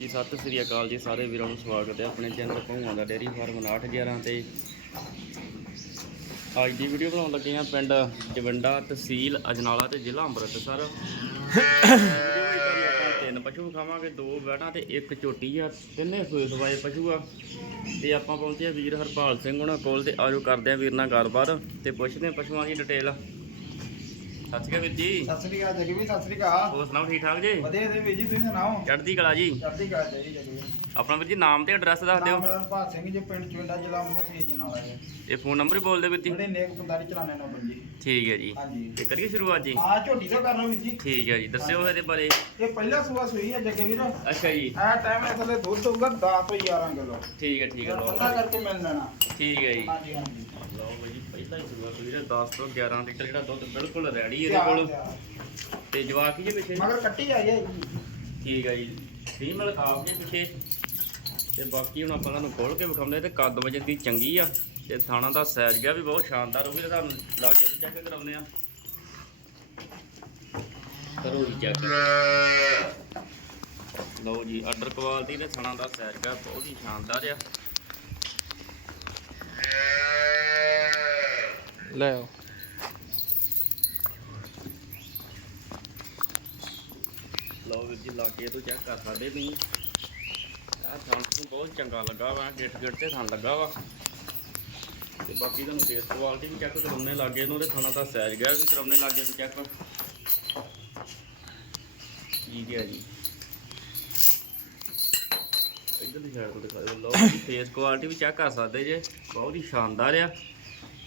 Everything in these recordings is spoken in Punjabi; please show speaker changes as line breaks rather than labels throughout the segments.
ਜੀ, ਸਤਿ ਸ੍ਰੀ ਅਕਾਲ ਜੀ ਸਾਰੇ ਵੀਰਾਂ ਨੂੰ ਸਵਾਗਤ ਹੈ ਆਪਣੇ ਚੈਨਲ ਭੂਆ ਦਾ ਡੇਰੀ ਫਾਰਮ 811 ਤੇ। ਅੱਜ ਦੀ ਵੀਡੀਓ ਬਣਾਉਣ ਲੱਗੇ ਆ ਪਿੰਡ ਜਵੰਡਾ ਤਹਿਸੀਲ ਅਜਨਾਲਾ ਤੇ ਜ਼ਿਲ੍ਹਾ ਅੰਮ੍ਰਿਤਸਰ। ਤਿੰਨ ਪਸ਼ੂ ਖਾਵਾਂਗੇ ਦੋ ਬੈੜਾਂ ਤੇ ਇੱਕ ਚੋਟੀ ਆ, ਤਿੰਨੇ ਸੂਏ ਸਵਾਏ ਪਸ਼ੂ ਆ। ਤੇ ਆਪਾਂ ਪਹੁੰਚੇ ਆ ਵੀਰ ਹਰਪਾਲ ਸਿੰਘ ਉਹਨਾਂ ਕੋਲ ਤੇ ਆਜੋ ਕਰਦੇ ਆ ਵੀਰ ਨਾਲ ਗੱਲਬਾਤ ਤੇ ਪੁੱਛਦੇ ਆ ਪਸ਼ੂਆਂ ਦੀ ਡਿਟੇਲ ਸਤਿ ਸ਼੍ਰੀ ਅਕਾਲ ਵੀਰ ਜੀ।
ਸਤਿ ਸ੍ਰੀ ਅਕਾਲ ਜਗੀ ਵੀ ਸਤਿ ਸ੍ਰੀ ਅਕਾਲ।
ਹੋਰ ਸੁਣਾਓ ਠੀਕ ਠਾਕ ਜੀ?
ਵਧੀਆ ਦੇ ਵੀਰ ਜੀ ਤੁਸੀਂ ਸੁਣਾਓ?
ਚੜ੍ਹਦੀ ਕਲਾ ਜੀ।
ਚੜ੍ਹਦੀ ਕਲਾ ਜੀ ਜਗੀ
ਆਪਣਾ ਵੀਰ ਜੀ ਨਾਮ ਤੇ ਐਡਰੈਸ ਦੱਸ ਦਿਓ।
ਨਾਮ ਮੇਰਾ ਭਾਤ ਸਿੰਘ ਜੀ ਪਿੰਡ ਚੁੰਡਾ ਜ਼ਿਲ੍ਹਾ ਅੰਮ੍ਰਿਤਸਰ ਜੀ ਨਾਲ ਹੈ।
ਇਹ ਫੋਨ ਨੰਬਰ ਹੀ ਬੋਲਦੇ ਵੀਰ ਜੀ।
ਬੜੇ ਨੇਕ ਬੰਦਾਰੀ ਚਲਾਣੇ ਨਾ ਬੰਜੀ
ਠੀਕ ਹੈ ਜੀ।
ਹਾਂਜੀ।
ਤੇ ਕਰੀਏ ਸ਼ੁਰੂਆਤ ਜੀ?
ਆ ਝੋਟੀ ਤੋਂ ਕਰਨਾ ਵੀਰ ਜੀ।
ਠੀਕ ਹੈ ਜੀ ਦੱਸਿਓ ਇਹਦੇ ਬਾਰੇ।
ਇਹ ਪਹਿਲਾ ਸੂਆ ਸੂਈ ਹੈ ਜੱਗੇ ਵੀਰ।
ਅੱਛਾ ਜੀ।
ਆ ਟਾਈਮ ਥੱਲੇ ਦੁੱਧ ਹੋਊਗਾ 10 ਤੋਂ 11 ਕਿਲੋ।
ਠੀਕ ਹੈ ਠੀਕ ਹੈ
ਪਤਾ ਕਰਕੇ ਮਿਲ ਲੈਣਾ।
ਠੀਕ ਹੈ ਜੀ।
ਹਾਂਜੀ ਹਾਂਜੀ।
ਲਓ ਬਾਈ ਪਹਿਲਾ ਹੀ ਹੋਈ ਹੈ 10 ਤੋਂ 11 ਲੀਟਰ ਜਿਹੜਾ ਦੁੱਧ ਬਿਲਕੁਲ ਰੈਡੀ ਇਹਦੇ ਕੋਲ। ਤੇ ਜਵਾਕ ਜੇ ਪਿੱਛੇ?
ਮਗਰ ਕੱਟੀ ਆਈ ਹੈ ਜੀ
ਠੀਕ ਹੈ ਜੀ। ਫੀਮੇਲ ਖਾਸ ਜੇ ਪਿੱਛੇ। ਤੇ ਬਾਕੀ ਹੁਣ ਆਪਾਂ ਤੁਹਾਨੂੰ ਖੋਲ ਕੇ ਵਿਖਾਉਂਦੇ ਤੇ ਕੱਦ ਵਜਨ ਦੀ ਚੰਗੀ ਆ। ਤੇ ਥਾਣਾ ਦਾ ਸਾਈਜ਼ ਗਿਆ ਵੀ ਬਹੁਤ ਸ਼ਾਨਦਾਰ ਵੀ ਤੁਹਾਨੂੰ ਲੱਗ ਕੇ ਚੈੱਕ ਕਰਾਉਂਦੇ ਆ ਕਰੋ ਜੀ ਚੈੱਕ ਲਓ ਜੀ ਆਰਡਰ ਕੁਆਲਿਟੀ ਤੇ ਥਾਣਾ ਦਾ ਸਾਈਜ਼ ਗਿਆ ਬਹੁਤ ਹੀ ਸ਼ਾਨਦਾਰ ਆ।
ਲੈ ਆਓ।
ਲਓ ਵੀਰ ਜੀ, ਲਾਗੇ ਤੋਂ ਚੈੱਕ ਕਰ ਸਕਦੇ ਤੁਸੀਂ। ਆਹ ਥਣ ਨੂੰ ਬਹੁਤ ਚੰਗਾ ਲੱਗਾ ਵਾ ਗਿੱਟ ਗਿੱਟ ਤੇ ਥਣ ਲੱਗਾ ਵਾ। ਤੇ ਬਾਕੀ ਤੁਹਾਨੂੰ ਫੇਸ ਕੁਆਲਿਟੀ ਵੀ ਚੈੱਕ ਕਰਾਉਣੇ ਲਾਗੇ ਨੂੰ ਤੇ ਥਣਾ ਦਾ ਸਾਈਜ਼ ਗਿਆ ਵੀ ਕਰਾਉਣੇ ਲਾਗੇ ਤੋਂ ਚੈੱਕ ਠੀਕ ਹੈ ਜੀ? ਇੱਧਰ ਦੀ ਸਾਈਡ ਤੋਂ ਦਿਖਾ ਦਿਓ। ਲਓ ਫੇਸ ਕੁਆਲਿਟੀ ਵੀ ਚੈੱਕ ਕਰ ਸਕਦੇ ਜੇ। ਬਹੁਤ ਹੀ ਸ਼ਾਨਦਾਰ ਆ।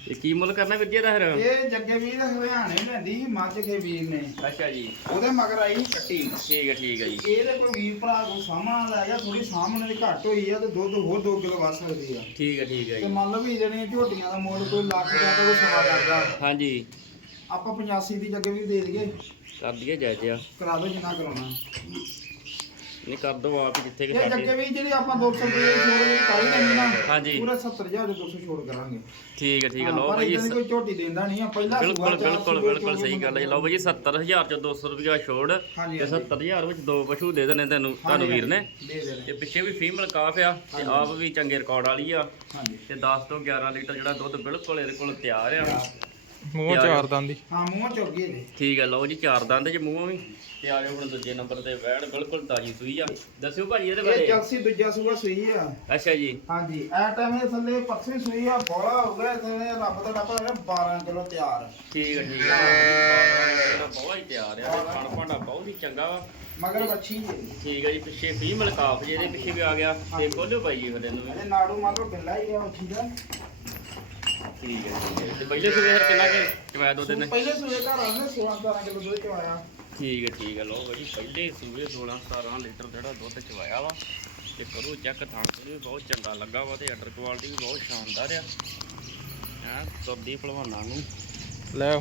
ਤੇ ਕੀ ਮੁੱਲ ਕਰਨਾ ਵੀਰ ਜੀ ਇਹਦਾ ਫਿਰ?
ਇਹ ਜੱਗੇ ਵੀਰ ਹਰਿਆਣੇ ਲੈਂਦੀ ਸੀ ਮੱਝ ਕੇ ਵੀਰ ਨੇ।
ਅੱਛਾ ਜੀ।
ਉਹਦੇ ਮਗਰ ਆਈ ਕੱਟੀ।
ਠੀਕ ਹੈ ਠੀਕ ਹੈ ਜੀ।
ਇਹਦੇ ਕੋਈ ਵੀਰ ਭਰਾ ਕੋ ਸਾਹਮਣਾ ਲੈ ਗਿਆ ਥੋੜੀ ਸਾਹਮਣੇ ਦੀ ਘੱਟ ਹੋਈ ਆ ਤੇ ਦੁੱਧ ਹੋਰ 2 ਕਿਲੋ ਵੱਧ ਸਕਦੀ ਆ।
ਠੀਕ ਹੈ ਠੀਕ ਹੈ
ਤੇ
ਜੀ
ਮੰਨ ਲਓ ਵੀ ਜਿਹੜੀਆਂ ਝੋਟੀਆਂ ਦਾ ਮੁੱਲ ਕੋਈ ਲੱਖ ਦਾ ਤਾਂ ਕੋਈ ਸਵਾ ਕਰਦਾ
ਹਾਂਜੀ।
ਆਪਾਂ 85 ਦੀ ਜੱਗੇ ਵੀ ਦੇ ਦਈਏ।
ਕਰ ਦਈਏ ਜਾਇਜ਼ ਆ।
ਕਰਾ ਦੋ ਜਿੰਨਾ ਕਰਾਉਣਾ।
ਨਹੀਂ ਕਰ ਦੋ ਆਪ ਜਿੱਥੇ ਕਿ
ਇਹ ਜੱਗੇ
ਸਾਡੇ
ਵੀ ਜਿਹੜੀ ਆਪਾਂ 200 ਰੁਪਏ ਦੀ ਛੋੜ ਕਾਈ ਲੈਣੀ ਨਾ
ਹਾਂਜੀ।
ਪੂਰਾ 70000 ਦੇ 200 ਛੋੜ ਕਰਾਂਗੇ।
ਠੀਕ ਹੈ ਠੀਕ ਹੈ
ਹਾਂ,
ਲਓ
ਪਰ
ਭਾਈ
ਏਦਾਂ ਦੀ ਕੋਈ ਝੋਟੀ ਦਿੰਦਾ ਨਹੀਂ ਆ ਪਹਿਲਾ
ਬਿਲਕੁਲ
ਸੂਆ
ਬਿਲਕੁਲ ਬਿਲਕੁਲ ਸਹੀ ਗੱਲ ਹੈ ਲਓ ਭਾਈ 70000 ਚ 200 ਰੁਪਇਆ ਛੋੜ
ਹਾਂਜੀ,
ਤੇ
ਹਾਂਜੀ।
70000 ਵਿੱਚ ਦੋ ਪਸ਼ੂ ਦੇ ਦੇਣੇ ਤੈਨੂੰ ਤੁਹਾਨੂੰ ਵੀਰ ਨੇ।
ਦੇ ਦੇ
ਤੇ ਪਿੱਛੇ ਵੀ ਫੀਮੇਲ ਕਾਫ ਆ ਤੇ ਆਪ ਵੀ ਚੰਗੇ ਰਿਕਾਰਡ ਵਾਲੀ ਆ।
ਹਾਂਜੀ।
ਤੇ 10 ਤੋਂ 11 ਲੀਟਰ ਜਿਹੜਾ ਦੁੱਧ ਬਿਲਕੁਲ ਇਹਦੇ ਕੋਲ ਤਿਆਰ ਆ।
ਮੂੰਹ। ਚਾਰ ਦੰਦ ਦੀ
ਹਾਂ ਮੂੰਹ ਚੁੱਕ ਗਏ ਨੇ।
ਠੀਕ ਹੈ ਲਓ ਜੀ ਚਾਰ ਦੰਦ ਚ ਮੂੰਹ ਵੀ। ਤੇ ਆ ਜਾਓ ਹੁਣ ਦੂਜੇ ਨੰਬਰ ਤੇ ਵੈੜ ਬਿਲਕੁਲ ਤਾਜੀ ਸੂਈ ਆ। ਦੱਸਿਓ ਭਾਜੀ ਇਹਦੇ
ਇਹ
ਬਾਰੇ
ਜਲਸੀ ਦੂਜਾ ਸੂਆ ਸੂਈ ਆ।
ਅੱਛਾ ਜੀ।
ਹਾਂਜੀ ਇਹ ਟਾਈਮ ਦੇ ਥੱਲੇ ਪਰਸੇ ਸੂਈ ਆ ਬੋਲਾ ਹੋ ਗਿਆ ਥੱਲੇ ਰੱਬ ਦਾ ਡੱਬਾ ਹੈਗਾ 12 ਕਿਲੋ ਤਿਆਰ।
ਠੀਕ ਹੈ ਠੀਕ ਹੈ ਬਹੁਤ ਹੀ ਤਿਆਰ ਆ ਤੇ ਖਾਣ ਭਾਂਡਾ ਬਹੁਤ ਹੀ ਚੰਗਾ ਵਾ।
ਮਗਰ ਬੱਚੀ ਜੀ।
ਠੀਕ ਹੈ ਜੀ ਪਿੱਛੇ ਫੀਮੇਲ ਕਾਫ ਜਿਹਦੇ ਪਿੱਛੇ ਵੀ ਆ ਗਿਆ। ਤੇ ਖੋਲਿਓ ਭਾਈ ਜੀ ਫਿਰ ਇਹਨੂੰ ਵੀ।
ਇਹ ਨਾੜੂ ਮਾਰੋ ਬਿੱਲਾ ਹੀ ਆ ਬੱਚੀ ਦਾ।
ਠੀਕ ਹੈ ਠੀਕ ਹੈ। ਤੇ ਪਹਿਲੇ ਸਵੇਰ ਫਿਰ ਕਿੰਨਾ ਕਿ ਚਵਾਇਆ ਦੋ ਦਿਨ
ਪਹਿਲੇ ਸੂਏ ਘਰ ਆਉਂਦੇ 16 17 ਕਿਲੋ ਦੁੱਧ ਚ ਆਇਆ
ਠੀਕ ਹੈ ਠੀਕ ਹੈ ਲਓ ਭਾਈ ਪਹਿਲੇ ਸੂਏ 16 17 ਲੀਟਰ ਜਿਹੜਾ ਦੁੱਧ ਚਵਾਇਆ ਵਾ ਤੇ ਕਰੋ ਚੈੱਕ ਥਾਂ ਤੋਂ ਵੀ ਬਹੁਤ ਚੰਗਾ ਲੱਗਾ ਵਾ ਤੇ ਆਰਡਰ ਕੁਆਲਿਟੀ ਵੀ ਬਹੁਤ ਸ਼ਾਨਦਾਰ ਆ। ਹਾਂ ਤੁਰਦੀ ਭਲਵਾਨਾਂ ਨੂੰ।
ਲੈ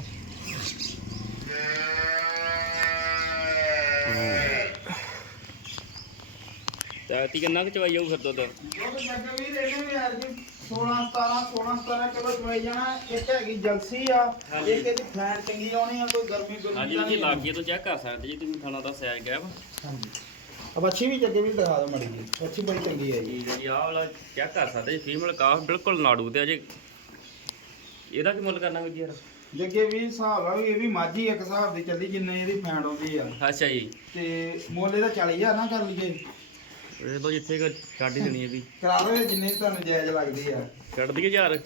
ਤੇ ਐਤੀ ਕਿੰਨਾ ਕੁ ਚਵਾਈ ਜਾਊ ਫਿਰ ਦੁੱਧ?
ਦੁੱਧ ਜੱਗ ਵੀ ਇਹਨੂੰ ਵੀ ਯਾਰ ਜੀ 16 17 16 17 ਕਿਲੋ ਚਵਾਈ ਜਾਣਾ। ਇੱਕ ਹੈਗੀ ਜਲਸੀ ਆ
ਹਾਂਜੀ।
ਇੱਕ ਇਹਦੀ ਫੈਨ ਚੰਗੀ ਆਉਣੀ ਆ ਕੋਈ ਗਰਮੀ ਗੁਰਮੀ
ਹਾਂਜੀ
ਦਾ
ਜੀ
ਨਹੀਂ
ਲਾਗੇ ਤੋਂ ਚੈੱਕ ਕਰ ਸਕਦੇ ਜੀ ਤੁਸੀਂ ਖਾਣਾ ਦਾ ਸਾਈਜ਼ ਗਿਆ ਵਾ
ਹਾਂਜੀ। ਅਬ ਅੱਛੀ ਵੀ ਜੱਗੇ ਵੀ ਦਿਖਾ ਦੋ ਮੜੀ ਜੀ ਅੱਛੀ ਬੜੀ ਚੰਗੀ ਹੈ ਜੀ।
ਠੀਕ ਹੈ ਜੀ ਆਹ ਵਾਲਾ ਚੈੱਕ ਕਰ ਸਕਦੇ ਜੀ ਫੀਮੇਲ ਕਾਫ ਬਿਲਕੁਲ ਨਾੜੂ ਤੇ ਅਜੇ ਇਹਦਾ ਕੀ ਮੁੱਲ ਕਰਨਾ ਵੀ ਯਾਰ?
ਜੱਗੇ ਵੀ ਹਿਸਾਬ ਆ ਵੀ ਇਹ ਵੀ ਮਾਝੀ ਇੱਕ ਹਿਸਾਬ ਦੀ ਚੱਲੀ ਜਿੰਨੇ ਇਹਦੀ ਫੈਨ ਆਉਂਦੀ ਆ।
ਅੱਛਾ ਜੀ।
ਤੇ ਮੁੱਲ ਇਹਦਾ 40000 ਨਾ ਕਰ ਲਈਏ।
ਇਹ ਤੋਂ ਜਿੱਥੇ ਕੁ ਛੱਡ ਹੀ ਦੇਣੀ ਇਹਦੀ
ਕਰਾ ਦੋ ਜਿੰਨੇ ਤੁਹਾਨੂੰ ਜਾਇਜ਼ ਲੱਗਦੀ ਆ।
ਛੱਡ ਦਈਏ ਯਾਰ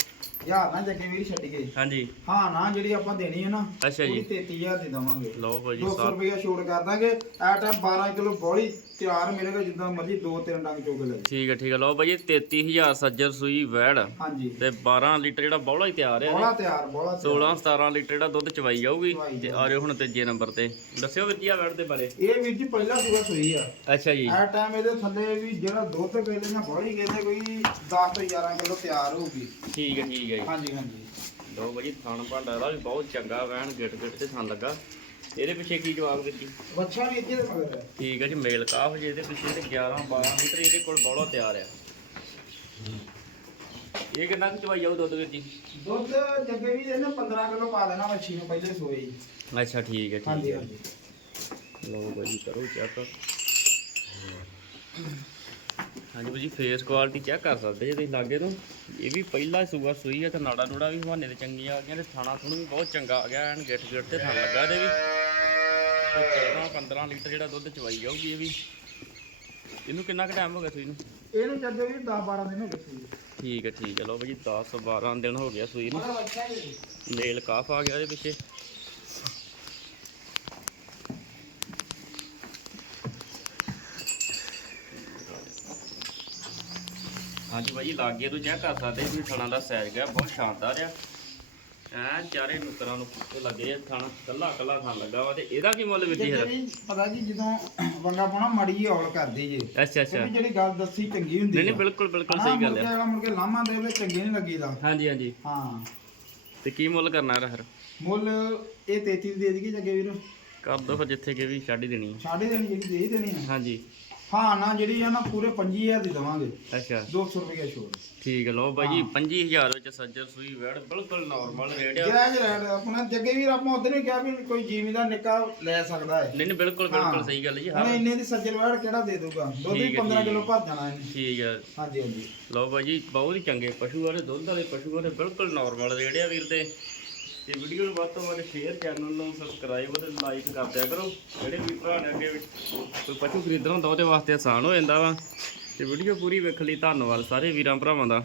ਯਾਰ ਨਾ ਜੱਗੇ ਵੀ ਛੱਡ ਗਏ
ਹਾਂਜੀ।
ਹਾਂ ਨਾ ਜਿਹੜੀ ਆਪਾਂ ਦੇਣੀ ਹੈ ਨਾ
ਅੱਛਾ ਜੀ।
ਉਹਦੀ 33000 ਦੀ ਦਵਾਂਗੇ।
ਲਓ ਭਾਜੀ
200
ਸਾਹਿਬ
ਰੁਪਏ ਛੋੜ ਕਰ ਦਾਂਗੇ। ਆ ਟਾਈਮ 12 ਕਿਲੋ ਬੋਲੀ ਤਿਆਰ ਮੇਰੇ ਕੋਲ ਜਿੱਦਾਂ ਮਰਜ਼ੀ ਦੋ ਤਿੰਨ ਡੰਗ ਚੋਕ ਲੈ।
ਠੀਕ ਹੈ ਠੀਕ ਹੈ ਲਓ ਭਾਜੀ 33000 ਸੱਜਰ ਸੂਈ ਵੈੜ।
ਹਾਂਜੀ।
ਤੇ 12 ਲੀਟਰ ਜਿਹੜਾ ਬੌਲਾ ਹੀ ਤਿਆਰ ਹੈ
ਬੋਲਾ ਤਿਆਰ ਬੋਲਾ
16 17 ਲੀਟਰ ਜਿਹੜਾ ਦੁੱਧ ਚਵਾਈ ਜਾਊਗੀ।
ਚਵਾਈ
ਤੇ ਆ ਜਾਓ ਹੁਣ ਤੀਜੇ ਨੰਬਰ ਤੇ। ਦੱਸਿਓ ਵਿੱਚੀਆ ਵੈੜ ਦੇ ਬਾਰੇ।
ਇਹ ਵੀਰ ਜੀ ਪਹਿਲਾ ਸੂਆ ਸੂਈ ਆ।
ਅੱਛਾ ਜੀ।
ਆ ਟਾਈਮ ਇਹਦੇ ਥੱਲੇ ਵੀ ਜਿਹੜਾ ਦੁੱਧ ਕਹਿੰਦੇ ਨਾ ਬੋਲੀ ਕਹਿੰਦੇ ਕੋਈ 10 ਤੋਂ 11 ਕਿਲੋ ਤਿਆਰ ਹੋਊਗੀ।
ਠੀਕ ਹੈ ਠੀਕ ਹੈ ਜੀ
ਹਾਂਜੀ ਹਾਂਜੀ।
ਲਓ ਭਾਜੀ ਥਣ ਭਾਂਡਾ ਦਾ ਵੀ ਬਹੁਤ ਚੰਗਾ ਵੈਣ ਗਿੱਟ ਗਿੱਟ ਤੇ ਥਣ ਲੱਗਾ। ਇਹਦੇ ਪਿੱਛੇ ਕੀ ਜਵਾਬ ਦਿੱਤੀ?
ਬੱਚਾ ਵੀ ਇੱਥੇ ਦੇ ਮਗਰ ਹੈ
ਠੀਕ ਹੈ ਜੀ ਮੇਲ ਕਾਫ ਜੀ ਇਹਦੇ ਪਿੱਛੇ ਤੇ 11 12 ਲੀਟਰ ਇਹਦੇ ਕੋਲ ਬੌਲਾ ਤਿਆਰ ਆ। ਇਹ ਕਿੰਨਾ ਕੁ ਚਵਾਈ ਜਾਊ ਦੁੱਧ ਵਿੱਚ ਜੀ?
ਦੁੱਧ ਜੱਗੇ ਵੀ ਇਹਨੇ 15 ਕਿਲੋ ਪਾ ਦੇਣਾ ਮੱਛੀ ਨੂੰ ਪਹਿਲੇ ਸੂਏ ਹੀ।
ਅੱਛਾ ਠੀਕ ਹੈ ਠੀਕ
ਹਾਂਜੀ
ਹੈ।
ਹਾਂਜੀ
ਲਓ ਭਾਜੀ ਕਰੋ ਚੈੱਕ। ਹਾਂਜੀ ਭਾਜੀ ਫੇਸ ਕੁਆਲਿਟੀ ਚੈੱਕ ਕਰ ਸਕਦੇ ਜੇ ਤੁਸੀਂ ਲਾਗੇ ਤੋਂ। ਇਹ ਵੀ ਪਹਿਲਾ ਸੂਆ ਸੂਈ ਹੈ ਤੇ ਨਾੜਾ ਨੂੜਾ ਵੀ ਹਵਾਨੇ ਤੇ ਚੰਗੀਆਂ ਆ ਗਈਆਂ ਤੇ ਥਾਣਾ ਥੁਣ ਵੀ ਬਹੁਤ ਚੰਗਾ ਆ ਗਿਆ ਐਨ ਗਿੱਟ ਗਿੱਟ ਤੇ ਥਣ ਲੱਗਾ ਇਹਦੇ ਵੀ। ਤੇ 14 15 ਲੀਟਰ ਜਿਹੜਾ ਦੁੱਧ ਚਵਾਈ ਜਾਊਗੀ ਇਹ ਵੀ। ਇਹਨੂੰ ਕਿੰਨਾ ਕੁ ਟਾਈਮ ਹੋ ਗਿਆ ਸੂਈ ਨੂੰ?
ਇਹਨੂੰ ਜੱਗੇ ਵੀ 10 12 ਦਿਨ ਹੋ ਗਏ ਸੀ
ਠੀਕ ਹੈ ਠੀਕ ਹੈ ਲਓ ਭਾਜੀ 10 12 ਦਿਨ ਹੋ ਗਿਆ ਸੂਈ ਨੂੰ। ਨੇਲ ਕਾਫ ਆ ਗਿਆ ਇਹਦੇ ਪਿੱਛੇ। ਹਾਂਜੀ ਭਾਜੀ ਲਾਗੇ ਤੋਂ ਚੈੱਕ ਕਰ ਸਕਦੇ ਵੀ ਥਣਾ ਦਾ ਸਾਈਜ਼ ਗਿਆ ਬਹੁਤ ਸ਼ਾਨਦਾਰ ਆ। ਐ ਚਾਰੇ ਨੁਕਰਾਂ ਨੂੰ ਇਹ ਲੱਗੇ ਆ ਥਣ ਕੱਲਾ ਕੱਲਾ ਥਣ ਲੱਗਾ ਵਾ ਤੇ ਇਹਦਾ ਕੀ ਮੁੱਲ ਵਿਧੀ ਹੈ
ਜੱਗੇ ਜੀ ਪਤਾ ਜੀ ਜਦੋਂ ਵੰਗਾ ਪਾਉਣਾ ਮੜੀ ਜਿਹੀ ਔਲ ਕਰਦੀ ਜੀ।
ਅੱਛਾ ਅੱਛਾ।
ਕਿਉਂਕਿ ਜਿਹੜੀ ਗੱਲ ਦੱਸੀ ਚੰਗੀ ਹੁੰਦੀ
ਨਹੀਂ ਨਹੀਂ। ਬਿਲਕੁਲ ਬਿਲਕੁਲ
ਹਾਂ,
ਸਹੀ ਗੱਲ ਹੈ
ਮੁੜ ਕੇ ਲਾਮਾ ਦੇ ਵੇ ਚੰਗੇ ਨਹੀਂ ਲੱਗੀਦਾ।
ਹਾਂਜੀ ਹਾਂਜੀ।
ਹਾਂ।
ਤੇ ਕੀ ਮੁੱਲ ਕਰਨਾ ਇਹਦਾ ਫਿਰ?
ਮੁੱਲ ਇਹ 33 ਦੇ ਦੇਈਏ ਜੱਗੇ ਵੀਰ।
ਕਰ ਦੋ ਫਿਰ ਜਿੱਥੇ ਕਿ ਵੀ ਛੱਡ ਹੀ ਦੇਣੀ ਹੈ।
ਸਾਢੇ ਦੇਣੀ ਜਿਹੜੀ ਦੇ ਹੀ ਦੇਣੀ ਆ
ਹਾਂਜੀ।
ਹਾਂ ਨਾ ਜਿਹੜੀ ਆ ਨਾ ਪੂਰੇ 25000 ਦੀ ਦਵਾਂਗੇ।
ਅੱਛਾ।
200 ਰੁਪਏ ਛੋੜ।
ਠੀਕ ਹੈ ਲਓ ਬਾਈ ਜੀ 25000 ਵਿੱਚ ਸੱਜਰ ਸੂਈ ਵੈੜ ਬਿਲਕੁਲ ਨਾਰਮਲ ਰੇਟ ਆ।
ਜਾਇਜ਼ ਰੇਟ ਆਪਣਾ ਜੱਗੇ ਵੀਰ ਆਪਾਂ ਉਧਰ ਵੀ ਕਿਹਾ ਵੀ ਕੋਈ ਜ਼ਿਮੀਦਾਰ ਨਿੱਕਾ ਲੈ ਸਕਦਾ ਹੈ।
ਨਹੀਂ ਨਹੀਂ ਬਿਲਕੁਲ ਬਿਲਕੁਲ
ਹਾਂ।
ਸਹੀ ਗੱਲ ਜੀ ਹਾਂ।
ਇੰਨੇ ਦੀ ਸੱਜਰ ਵਾੜ ਕਿਹੜਾ ਦੇ ਦੂਗਾ ਦੁੱਧ
ਹੈ,
15
ਠੀਕ
ਕਿਲੋ
ਹੈ।
ਭਰ ਜਾਣਾ ਇਹਨੇ।
ਠੀਕ ਹੈ।
ਹਾਂਜੀ ਹਾਂਜੀ।
ਲਓ ਬਾਈ ਬਹੁਤ ਹੀ ਚੰਗੇ ਪਸ਼ੂ ਵਾਲੇ ਦੁੱਧ ਵਾਲੇ ਪਸ਼ੂ ਵਾਲੇ ਬਿਲਕੁਲ ਨਾਰਮਲ ਰੇਟ ਆ ਵੀਰ ਦੇ। ਤੇ ਵੀਡੀਓ ਨੂੰ ਵੱਧ ਤੋਂ ਵੱਧ ਸ਼ੇਅਰ ਚੈਨਲ ਨੂੰ ਸਬਸਕ੍ਰਾਈਬ ਤੇ ਲਾਈਕ ਕਰ ਦਿਆ ਕਰੋ। ਜਿਹੜੇ ਵੀ ਭਰਾ ਨੇ ਅੱਗੇ ਕੋਈ ਪਸ਼ੂ ਖਰੀਦਣਾ ਹੁੰਦਾ ਉਹਦੇ ਵਾਸਤੇ ਆਸਾਨ ਹੋ ਜਾਂਦਾ ਵਾ। ਤੇ ਵੀਡੀਓ ਪੂਰੀ ਵੇਖਣ ਲਈ ਧੰਨਵਾਦ ਸਾਰੇ ਵੀਰਾਂ, ਭਰਾਵਾਂ ਦਾ।